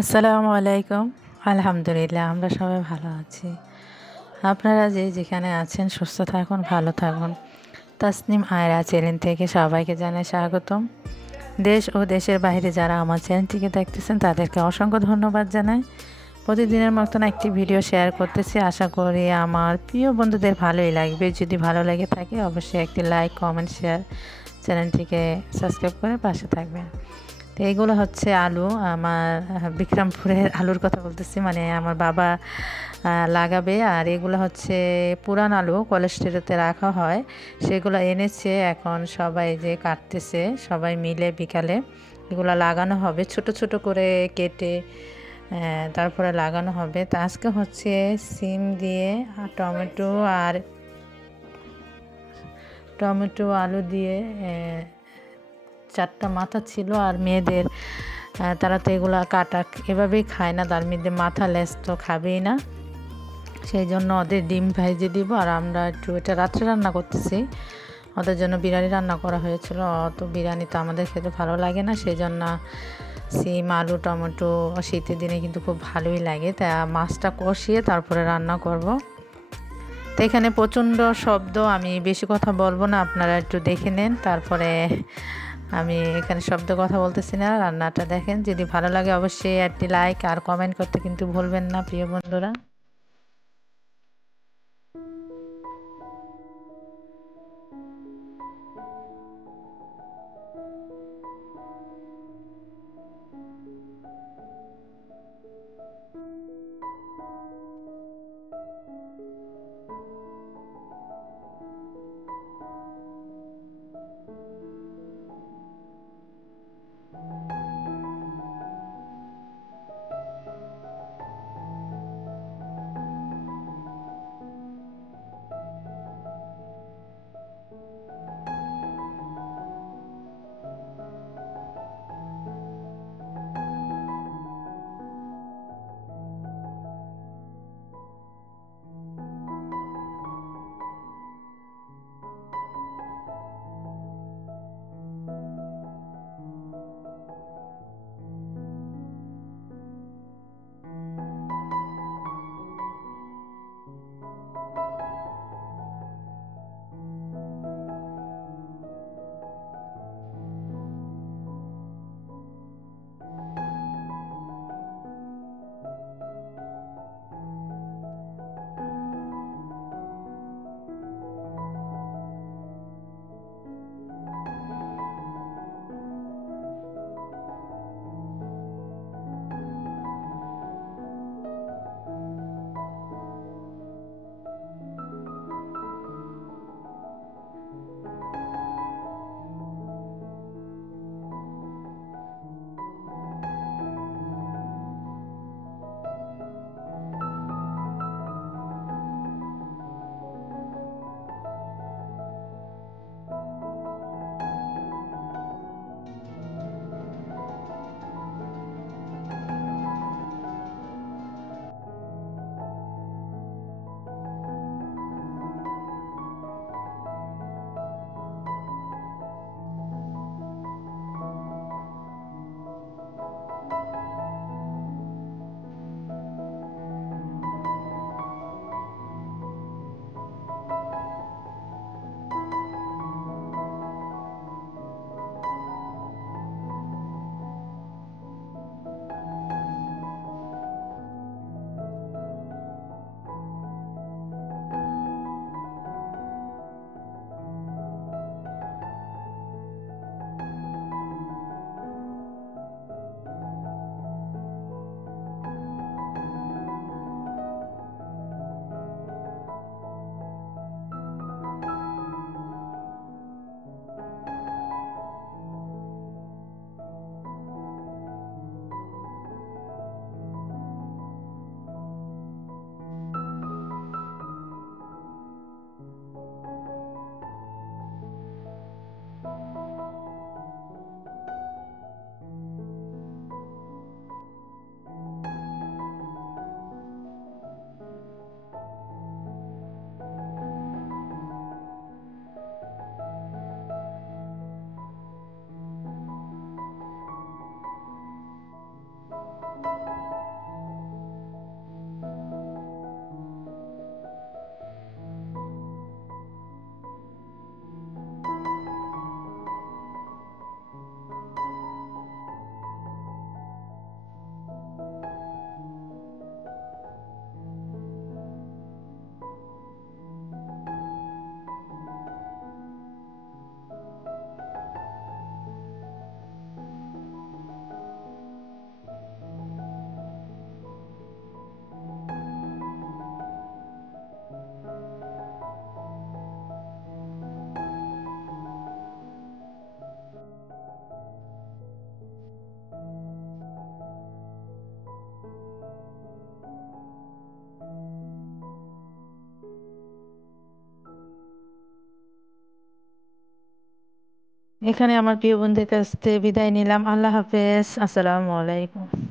আসসালামু আলাইকুম। আলহামদুলিল্লাহ আমরা সবাই ভালো আছি। আপনারা যে যেখানে আছেন সুস্থ থাকুন, ভালো থাকুন। তাসনিম আয়রা চ্যানেল থেকে সবাইকে জানাই স্বাগতম। দেশ ও দেশের বাইরে যারা আমার চ্যানেলটিকে দেখতেছেন তাদেরকে অসংখ্য ধন্যবাদ জানাই। প্রতিদিনের মতন একটি ভিডিও শেয়ার করতেছি, আশা করি আমার প্রিয় বন্ধুদের ভালোই লাগবে। যদি ভালো লেগে থাকে অবশ্যই একটি লাইক, কমেন্ট, শেয়ার, চ্যানেলটিকে সাবস্ক্রাইব করে পাশে থাকবেন। তো এইগুলো হচ্ছে আলু, আমার বিক্রমপুরের আলুর কথা বলতেছি, মানে আমার বাবা লাগাবে। আর এগুলো হচ্ছে পুরান আলু, কোলেস্টেরোতে রাখা হয়, সেগুলো এনেছে। এখন সবাই যে কাটতেছে, সবাই মিলে বিকালে এগুলো লাগানো হবে, ছোট ছোট করে কেটে তারপরে লাগানো হবে। তো আজকে হচ্ছে সিম দিয়ে টমেটো আর আলু দিয়ে 4টা মাথা ছিল। আর মেয়েদের তারা তো এগুলো কাটা এভাবেই খায় না, তার মধ্যে মাথা লেজ তো খাবেই না, সেই জন্য ওদের ডিম ভাইজে দিব। আর আমরা একটু এটা রাত্রে রান্না করতেছি, ওদের জন্য বিরিয়ানি রান্না করা হয়েছিল। অত বিরিয়ানি তো আমাদের খেতে ভালো লাগে না, সেই জন্য সিম, আলু, টমেটো শীতের দিনে কিন্তু খুব ভালোই লাগে। তা মাছটা কষিয়ে তারপরে রান্না করব। তো এখানে প্রচণ্ড শব্দ, আমি বেশি কথা বলবো না, আপনারা একটু দেখে নেন। তারপরে আমি এখানে শব্দ কথা বলতেছি না, রান্নাটা দেখেন। যদি ভালো লাগে অবশ্যই একটি লাইক আর কমেন্ট করতে কিন্তু ভুলবেন না প্রিয় বন্ধুরা। এখানে আমার প্রিয় বন্ধুদের কাছ থেকে বিদায় নিলাম। আল্লাহ হাফেজ, আসসালামু আলাইকুম।